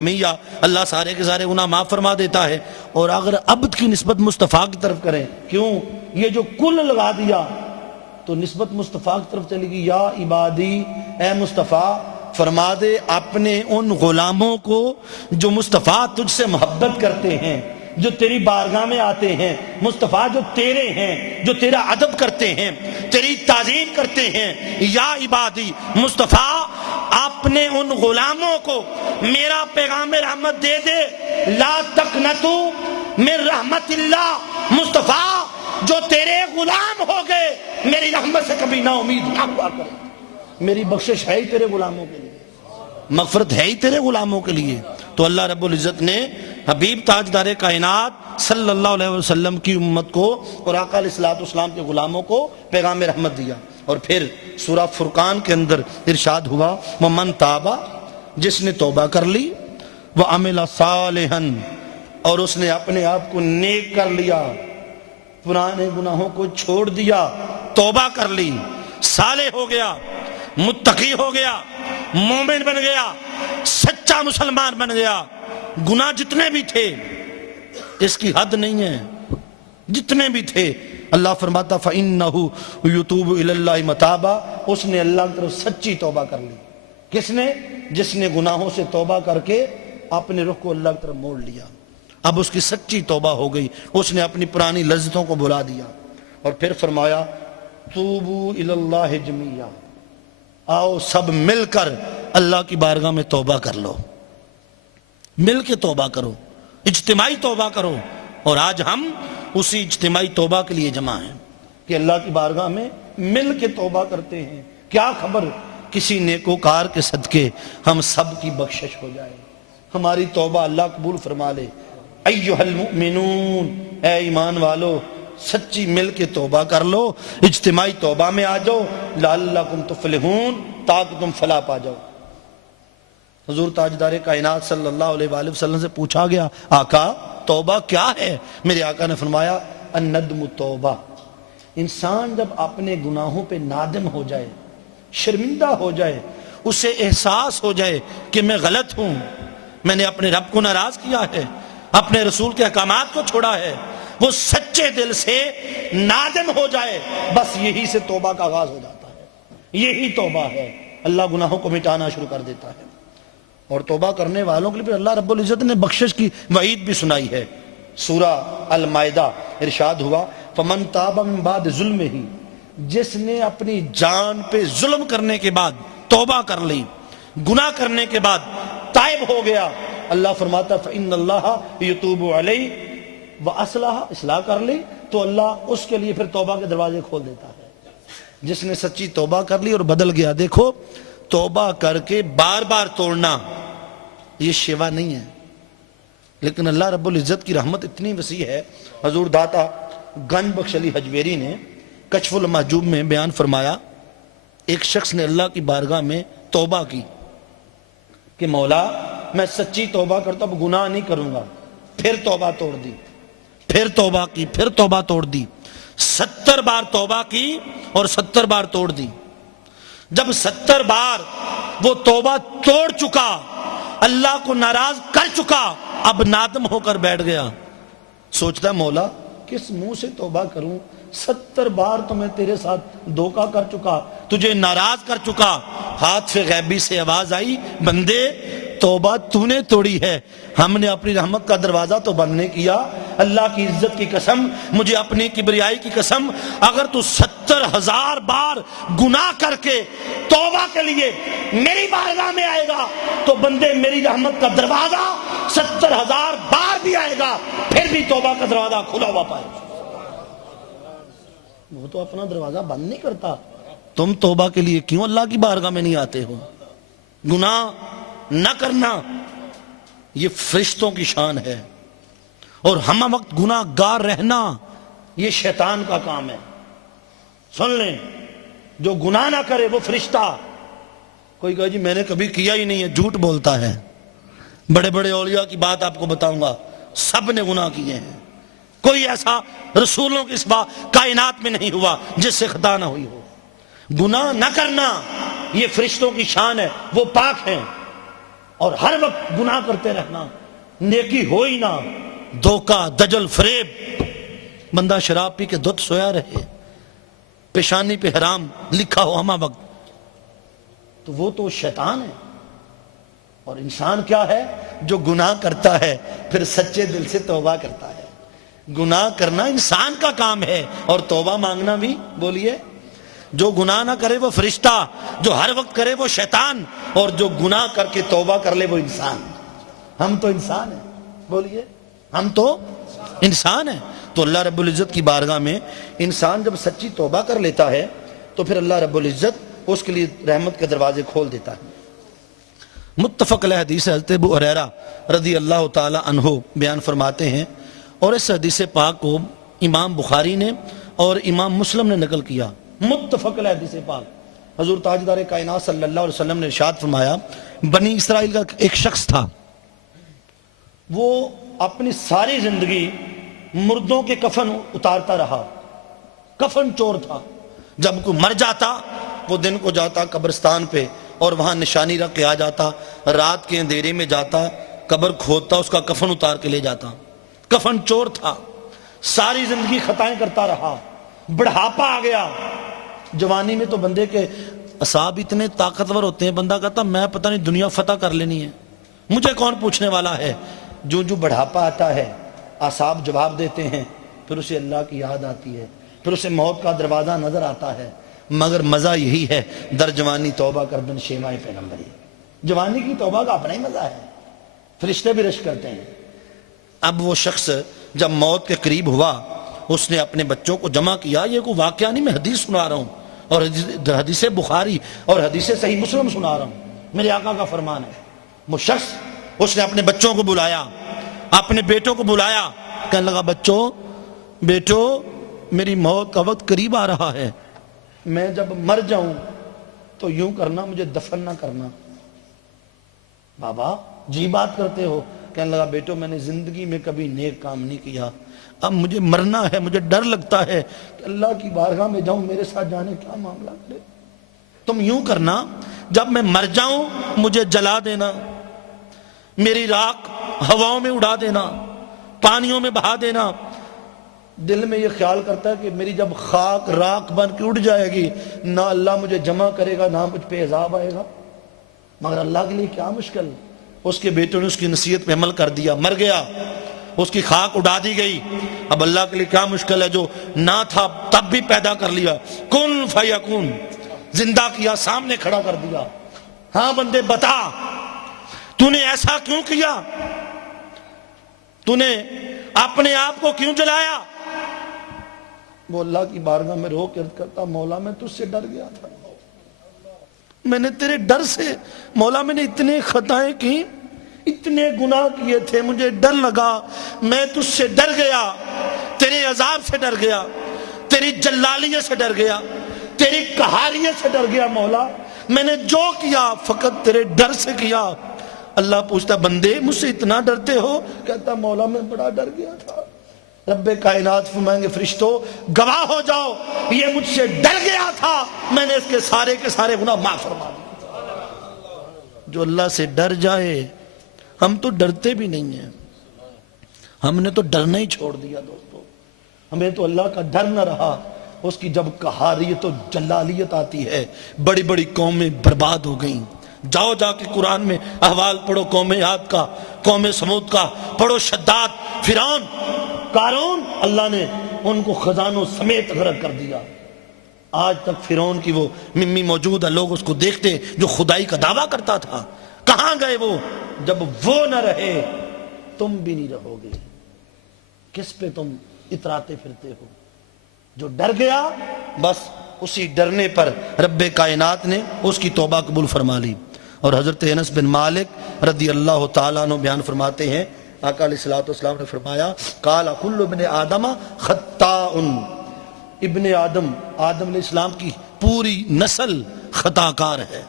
میاں اللہ سارے کے سارے گناہ معاف فرما دیتا ہے۔ اور اگر عبد کی نسبت مصطفیٰ کی طرف کریں، کیوں یہ جو کل لگا دیا تو نسبت مصطفیٰ کی طرف چلے گی، یا عبادی اے مصطفیٰ فرما دے اپنے ان غلاموں کو جو مصطفیٰ تجھ سے محبت کرتے ہیں، جو تیری بارگاہ میں آتے ہیں، مصطفیٰ جو تیرے ہیں، جو تیرا ادب کرتے ہیں، تیری تعظیم کرتے ہیں، یا عبادی مصطفیٰ اپنے ان غلاموں کو میرا پیغام رحمت دے دے، لا تقنطو من رحمت اللہ، مصطفیٰ جو تیرے غلام ہو گئے میری رحمت سے کبھی نا امید نہ ہوا کرے۔ میری بخشش ہے ہی تیرے غلاموں کے لیے، مغفرت ہے ہی تیرے غلاموں کے لیے۔ تو اللہ رب العزت نے حبیب تاجدار کائنات صلی اللہ علیہ وسلم کی امت کو اور آقا علیہ السلام کے غلاموں کو پیغام رحمت دیا۔ اور پھر سورہ فرقان کے اندر ارشاد ہوا، وَمَن تَابَ، جس نے توبہ کر لی، وَعَمِلَ صَالِحًا، اور اس نے اپنے آپ کو نیک کر لیا، پرانے گناہوں کو چھوڑ دیا، توبہ کر لی، صالح ہو گیا، متقی ہو گیا، مومن بن گیا، سچا مسلمان بن گیا۔ گناہ جتنے بھی تھے، اس کی حد نہیں ہے، جتنے بھی تھے اللہ فرماتا فَإِنَّهُ يُتُوبُ إِلَى اللَّهِ مَتَابًا، اس نے اللہ کی طرف سچی توبہ کر لی۔ کس نے؟ جس نے گناہوں سے توبہ کر کے اپنے رخ کو اللہ کی طرف موڑ لیا، اب اس کی سچی توبہ ہو گئی، اس نے اپنی پرانی لذتوں کو بھلا دیا۔ اور پھر فرمایا توبوا الی اللہ جمیعا، آؤ سب مل کر اللہ کی بارگاہ میں توبہ کر لو، مل کے توبہ کرو، اجتماعی توبہ کرو۔ اور آج ہم اسی اجتماعی توبہ کے لیے جمع ہیں کہ اللہ کی بارگاہ میں مل کے توبہ کرتے ہیں۔ کیا خبر کسی نیکوکار کے صدقے ہم سب کی بخشش ہو جائے، ہماری توبہ اللہ قبول فرما لے۔ ایھا المؤمنون، اے ایمان والو سچی مل کے توبہ کر لو، اجتماعی توبہ میں آ جاؤ، لعلکم تفلحون، تاکہ تم فلاح پا جاؤ۔ حضور تاجدار کائنات صلی اللہ علیہ وآلہ وسلم سے پوچھا گیا، آقا توبہ کیا ہے؟ میرے آقا نے فرمایا الندم توبہ، انسان جب اپنے گناہوں پہ نادم ہو جائے، شرمندہ ہو جائے، اسے احساس ہو جائے کہ میں غلط ہوں، میں نے اپنے رب کو ناراض کیا ہے، اپنے رسول کے احکامات کو چھوڑا ہے، وہ سچے دل سے نادم ہو جائے، بس یہی سے توبہ کا آغاز ہو جاتا ہے۔ یہی توبہ ہے، اللہ گناہوں کو مٹانا شروع کر دیتا ہے۔ اور توبہ کرنے والوں کے لیے اللہ رب العزت نے بخشش کی وعید بھی سنائی ہے۔ سورہ المائدہ ارشاد ہوا فَمَن تَابَ مِن بَعْدِ ظُلْمِهِ، جس نے اپنی جان پہ ظلم کرنے کے بعد توبہ کر لی، گناہ کرنے کے بعد تائب ہو گیا، اللہ فرماتا فَإِنَّ اللَّهَ يَتُوبُ عَلَيْهِ وَأَصْلَحَ، اصلاح کر لی تو اللہ اس کے لیے پھر توبہ کے دروازے کھول دیتا ہے۔ جس نے سچی توبہ کر لی اور بدل گیا۔ دیکھو توبہ کر کے بار بار توڑنا یہ شیوا نہیں ہے، لیکن اللہ رب العزت کی رحمت اتنی وسیع ہے۔ حضور داتا گنج بخش علی حجویری نے کشف المحجوب میں بیان فرمایا، ایک شخص نے اللہ کی بارگاہ میں توبہ کی کہ مولا میں سچی توبہ کرتا اب گناہ نہیں کروں گا، پھر توبہ توڑ دی، پھر توبہ کی، پھر توبہ توڑ دی، 70 بار توبہ کی اور 70 بار توڑ دی۔ جب 70 بار وہ توبہ توڑ چکا، اللہ کو ناراض کر چکا، اب نادم ہو کر بیٹھ گیا، سوچتا مولا کس منہ سے توبہ کروں، 70 بار تو میں تیرے ساتھ دھوکہ کر چکا، تجھے ناراض کر چکا۔ ہاتھ سے غیبی سے آواز آئی، بندے توبہ تو نے توڑی ہے، ہم نے اپنی رحمت کا دروازہ تو بند نہیں کیا۔ اللہ کی عزت کی قسم، مجھے اپنی کبریائی کی قسم، اگر تو 70,000 بار گناہ کر کے توبہ کے لیے میری بارگاہ میں آئے گا تو بندے میری رحمت کا دروازہ 70,000 بار بھی آئے گا، پھر بھی توبہ کا دروازہ کھلا ہوا پائے گا۔ وہ تو اپنا دروازہ بند نہیں کرتا، تم توبہ کے لیے کیوں اللہ کی بارگاہ میں نہیں آتے ہو؟ گناہ نہ کرنا یہ فرشتوں کی شان ہے، اور ہم وقت گناہ گار رہنا یہ شیطان کا کام ہے۔ سن لیں، جو گناہ نہ کرے وہ فرشتہ۔ کوئی کہا جی میں نے کبھی کیا ہی نہیں ہے، جھوٹ بولتا ہے۔ بڑے بڑے اولیاء کی بات آپ کو بتاؤں گا، سب نے گناہ کیے ہیں، کوئی ایسا رسولوں کی سوا کائنات میں نہیں ہوا جس سے خطا نہ ہوئی ہو۔ گناہ نہ کرنا یہ فرشتوں کی شان ہے، وہ پاک ہیں۔ اور ہر وقت گناہ کرتے رہنا، نیکی ہو ہی نہ، دھوکہ دجل فریب، بندہ شراب پی کے دھت سویا رہے، پیشانی پہ حرام لکھا ہو ہمہ وقت، تو وہ تو شیطان ہے۔ اور انسان کیا ہے؟ جو گناہ کرتا ہے پھر سچے دل سے توبہ کرتا ہے۔ گناہ کرنا انسان کا کام ہے اور توبہ مانگنا بھی، بولیے، جو گناہ نہ کرے وہ فرشتہ، جو ہر وقت کرے وہ شیطان، اور جو گناہ کر کے توبہ کر لے وہ انسان۔ ہم تو انسان ہیں، بولیے، ہم تو انسان ہیں۔ تو اللہ رب العزت کی بارگاہ میں انسان جب سچی توبہ کر لیتا ہے تو پھر اللہ رب العزت اس کے لیے رحمت کے دروازے کھول دیتا ہے۔ متفق علیہ حدیث حضرت ابو ہریرہ رضی اللہ تعالی عنہ بیان فرماتے ہیں، اور اس حدیث پاک کو امام بخاری نے اور امام مسلم نے نقل کیا۔ متفق علیہ حدیث پاک، حضور تاجدار کائنات صلی اللہ علیہ وسلم نے ارشاد فرمایا، بنی اسرائیل کا ایک شخص تھا، وہ اپنی ساری زندگی مردوں کے کفن اتارتا رہا، کفن چور تھا۔ جب کوئی مر جاتا وہ دن کو جاتا قبرستان پہ اور وہاں نشانی رکھ کے آ جاتا، رات کے اندھیرے میں جاتا، قبر کھودتا، اس کا کفن اتار کے لے جاتا۔ کفن چور تھا، ساری زندگی خطائیں کرتا رہا، بڑھاپا آ گیا۔ جوانی میں تو بندے کے اعصاب اتنے طاقتور ہوتے ہیں، بندہ کہتا میں پتہ نہیں دنیا فتح کر لینی ہے، مجھے کون پوچھنے والا ہے۔ جو بڑھاپا آتا ہے اعصاب جواب دیتے ہیں، پھر اسے اللہ کی یاد آتی ہے، پھر اسے موت کا دروازہ نظر آتا ہے۔ مگر مزہ یہی ہے، در جوانی توبہ کردن شیمائے پیغمبری، جوانی کی توبہ کا اپنا ہی مزہ ہے، فرشتے بھی رشک کرتے ہیں۔ اب وہ شخص جب موت کے قریب ہوا، اس نے اپنے بچوں کو جمع کیا، یہ کوئی واقعہ نہیں، میں حدیث سنا رہا ہوں، اور حدیث بخاری اور حدیث صحیح مسلم سنا رہا ہوں، میرے آقا کا فرمان ہے۔ وہ شخص، اس نے اپنے بچوں کو بلایا، اپنے بیٹوں کو بلایا، کہنے لگا بچوں، بیٹو، میری موت کا وقت قریب آ رہا ہے، میں جب مر جاؤں تو یوں کرنا، مجھے دفن نہ کرنا۔ بابا جی بات کرتے ہو؟ کہنے لگا بیٹو، میں نے زندگی میں کبھی نیک کام نہیں کیا، اب مجھے مرنا ہے، مجھے ڈر لگتا ہے کہ اللہ کی بارگاہ میں جاؤں، میرے ساتھ جانے کیا معاملہ کرے۔ تم یوں کرنا، جب میں مر جاؤں مجھے جلا دینا، میری راکھ ہواؤں میں اڑا دینا، پانیوں میں بہا دینا۔ دل میں یہ خیال کرتا ہے کہ میری جب خاک راکھ بن کے اڑ جائے گی، نہ اللہ مجھے جمع کرے گا، نہ مجھ پہ عذاب آئے گا۔ مگر اللہ کے لیے کیا مشکل۔ اس کے بیٹوں نے اس کی نصیحت پہ عمل کر دیا، مر گیا، اس کی خاک اڑا دی گئی۔ اب اللہ کے لیے کیا مشکل ہے، جو نہ تھا تب بھی پیدا کر لیا، کن فیکون، زندہ کیا، سامنے کھڑا کر دیا۔ ہاں بندے بتا، تو نے ایسا کیوں کیا؟ تو نے اپنے آپ کو کیوں جلایا؟ وہ اللہ کی بارگاہ میں رو کے عرض کرتا، مولا میں تجھ سے ڈر گیا تھا، میں نے تیرے ڈر سے، مولا میں نے اتنے خطائیں کی، اتنے گناہ کیے تھے، مجھے ڈر لگا، میں تجھ سے ڈر گیا، تیرے عذاب سے ڈر گیا، تیری جلالیت سے ڈر گیا، تیری قہاریت سے ڈر گیا مولا، میں نے جو کیا فقط تیرے ڈر سے کیا۔ اللہ پوچھتا بندے مجھ سے اتنا ڈرتے ہو؟ کہتا مولا میں بڑا ڈر گیا تھا۔ رب کائنات فرمائیں گے فرشتوں گواہ ہو جاؤ، یہ مجھ سے ڈر گیا تھا، میں نے اس کے سارے گناہ معاف فرما دیے۔ جو اللہ سے ڈر جائے، ہم تو ڈرتے بھی نہیں ہیں، ہم نے تو ڈرنا ہی چھوڑ دیا دوستو، ہمیں تو اللہ کا ڈر نہ رہا۔ اس کی جب قہاریت و جلالیت آتی ہے، بڑی بڑی قومیں برباد ہو گئیں۔ جاؤ جا کے قرآن میں احوال پڑھو، قوم عاد کا، قوم سمود کا پڑھو، شداد، فرعون، قارون، اللہ نے ان کو خزانوں سمیت غرق کر دیا۔ آج تک فرعون کی وہ ممی موجود ہے، لوگ اس کو دیکھتے جو خدائی کا دعویٰ کرتا تھا۔ کہاں گئے وہ؟ جب وہ نہ رہے تم بھی نہیں رہو گے۔ کس پہ تم اتراتے پھرتے ہو؟ جو ڈر گیا بس اسی ڈرنے پر رب کائنات نے اس کی توبہ قبول فرما لی۔ اور حضرت انس بن مالک رضی اللہ تعالیٰ عنہ بیان فرماتے ہیں، آقا علیہ الصلوۃ والسلام نے فرمایا، قال کل ابن آدم خطاء، ابن آدم علیہ السلام کی پوری نسل خطا کار ہے،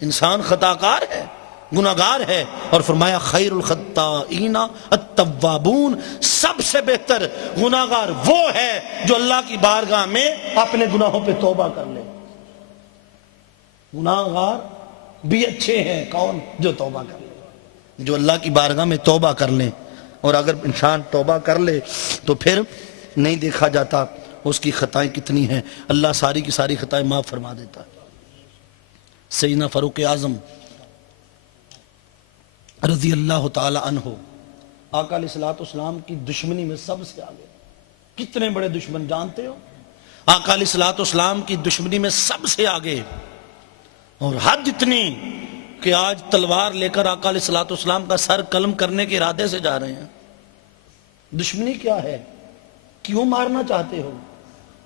انسان خطا کار ہے، گناہگار ہے۔ اور فرمایا خیر الخطائین التوابون، سب سے بہتر گناہگار وہ ہے جو اللہ کی بارگاہ میں اپنے گناہوں پہ توبہ کر لے۔ گناہگار بھی اچھے ہیں کون؟ جو توبہ کر لیں، جو اللہ کی بارگاہ میں توبہ کر لیں. اور اگر انسان توبہ کر لے تو پھر نہیں دیکھا جاتا اس کی خطائیں کتنی ہیں، اللہ ساری کی ساری خطائیں معاف فرما دیتا ہے. سیدنا فاروق اعظم رضی اللہ تعالی عنہ آقا علیہ الصلوۃ والسلام کی دشمنی میں سب سے آگے. کتنے بڑے دشمن جانتے ہو؟ آقا علیہ الصلوۃ والسلام کی دشمنی میں سب سے آگے، اور حد اتنی کہ آج تلوار لے کر آقا علیہ الصلوۃ والسلام کا سر قلم کرنے کے ارادے سے جا رہے ہیں. دشمنی کیا ہے؟ کیوں مارنا چاہتے ہو؟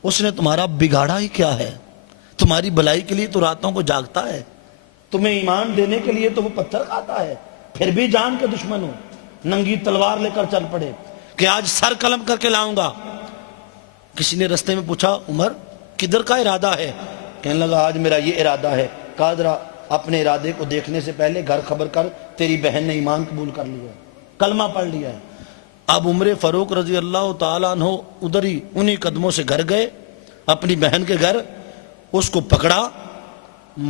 اس نے تمہارا بگاڑا ہی کیا ہے؟ تمہاری بھلائی کے لیے تو راتوں کو جاگتا ہے، تمہیں ایمان دینے کے لیے تو وہ پتھر کھاتا ہے، پھر بھی جان کے دشمن ہو. ننگی تلوار لے کر چل پڑے کہ آج سر قلم کر کے لاؤں گا. کسی نے رستے میں پوچھا عمر کدھر کا ارادہ ہے؟ کہنے لگا آج میرا یہ ارادہ ہے. کہا ذرا اپنے ارادے کو دیکھنے سے پہلے گھر خبر کر تیری بہن نے ایمان قبول کر لیا ہے، کلمہ پڑھ لیا ہے. اب عمر فاروق رضی اللہ تعالیٰ عنہ ادھر ہی انہی قدموں سے گھر گئے اپنی بہن کے گھر، اس کو پکڑا،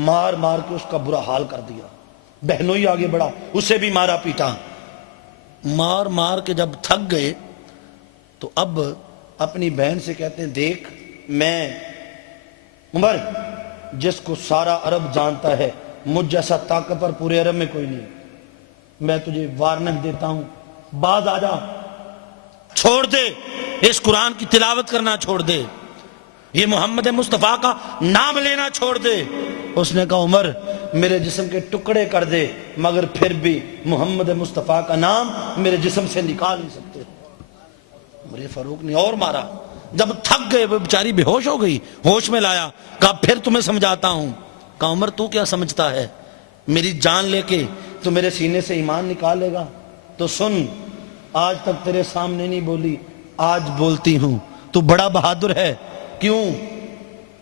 مار مار کے اس کا برا حال کر دیا. بہنوں ہی آگے بڑھا، اسے بھی مارا پیٹا. مار مار کے جب تھک گئے تو اب اپنی بہن سے کہتے ہیں دیکھ میں عمر جس کو سارا عرب جانتا ہے، مجھ جیسا طاقتور پورے عرب میں کوئی نہیں، میں تجھے وارننگ دیتا ہوں، باز آ جا، چھوڑ دے اس قرآن کی تلاوت کرنا، چھوڑ دے یہ محمد مصطفیٰ کا نام لینا، چھوڑ دے. اس نے کہا عمر میرے جسم کے ٹکڑے کر دے مگر پھر بھی محمد مصطفیٰ کا نام میرے جسم سے نکال نہیں سکتے. عمر فاروق نے اور مارا. جب تھک گئے وہ بیچاری بے ہوش ہو گئی، ہوش میں لایا، کہا پھر تمہیں سمجھاتا ہوں. کہا عمر تو کیا سمجھتا ہے؟ میری جان لے کے تو میرے سینے سے ایمان نکالے گا؟ تو سن، آج تک تیرے سامنے نہیں بولی، آج بولتی ہوں. تو بڑا بہادر ہے. کیوں؟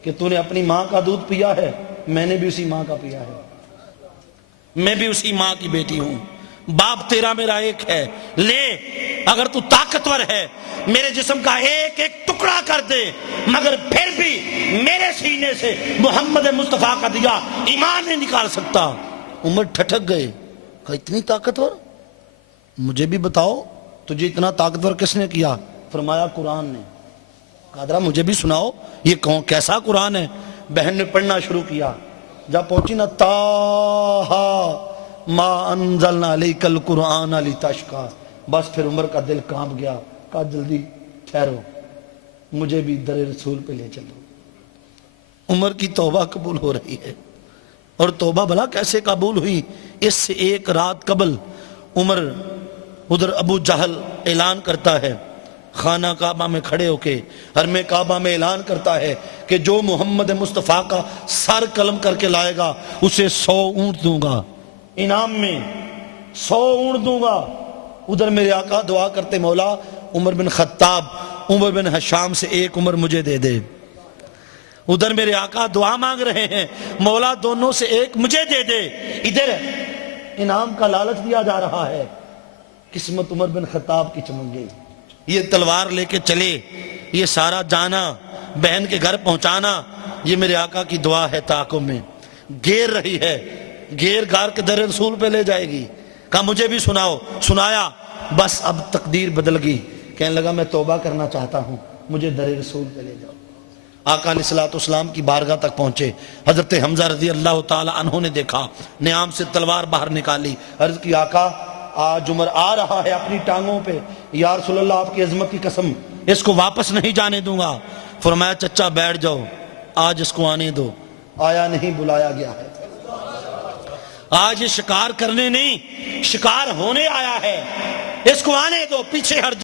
کہ تو نے اپنی ماں کا دودھ پیا ہے، میں نے بھی اسی ماں کا پیا ہے، میں بھی اسی ماں کی بیٹی ہوں، باپ تیرا میرا ایک ہے. لے اگر تو طاقتور ہے میرے جسم کا ایک ایک ٹکڑا کر دے مگر پھر بھی میرے سینے سے محمد مصطفیٰ کا دیا ایمان نہیں نکال سکتا. عمر ٹھٹک گئے، کہا اتنی طاقتور؟ مجھے بھی بتاؤ تجھے اتنا طاقتور کس نے کیا؟ فرمایا قرآن نے. کہا ذرا مجھے بھی سناؤ یہ کون کیسا قرآن ہے؟ بہن نے پڑھنا شروع کیا. جب پہنچی نا طٰ ما انزلنا علیک القرآن لتشقیٰ، بس پھر عمر کا دل کانپ گیا. کہا جلدی ٹھہرو، مجھے بھی در رسول پہ لے چلو. عمر کی توبہ قبول ہو رہی ہے. اور توبہ بھلا کیسے قبول ہوئی؟ اس سے ایک رات قبل عمر ادھر ابو جہل اعلان کرتا ہے، خانہ کعبہ میں کھڑے ہو کے حرم کعبہ میں اعلان کرتا ہے کہ جو محمد مصطفیٰ کا سر قلم کر کے لائے گا اسے 100 اونٹ دوں گا، انعام میں 100 اونٹ دوں گا. ادھر میرے آقا دعا کرتے مولا عمر بن خطاب عمر بن حشام سے ایک عمر مجھے دے دے. ادھر میرے آقا دعا مانگ رہے ہیں مولا دونوں سے ایک مجھے دے دے. ادھر انعام کا لالچ دیا جا رہا ہے. قسمت عمر بن خطاب کی چمک گئی. یہ تلوار لے کے چلے، یہ سارا جانا، بہن کے گھر پہنچانا، یہ میرے آقا کی دعا ہے. تعاقب میں گھیر رہی ہے، گھیر گار کے در رسول پہ لے جائے گی. کہا مجھے بھی سناؤ. سنایا. بس اب تقدیر بدل گئی. کہنے لگا میں توبہ کرنا چاہتا ہوں، مجھے در رسول پہ لے جاؤ. آقا علیہ الصلوۃ والسلام کی بارگاہ تک پہنچے. حضرت حمزہ رضی اللہ تعالی عنہ نے دیکھا، نیام سے تلوار باہر نکالی، عرض کی آقا آج عمر آ رہا ہے اپنی ٹانگوں پہ، یا رسول اللہ آپ کی عظمت کی قسم اس کو واپس نہیں جانے دوں گا. فرمایا چچا بیٹھ جاؤ، آج اس کو آنے دو. آیا نہیں، بلایا گیا ہے. آج یہ شکار کرنے نہیں، شکار ہونے آیا ہے، اس کو آنے دو، پیچھے ہٹ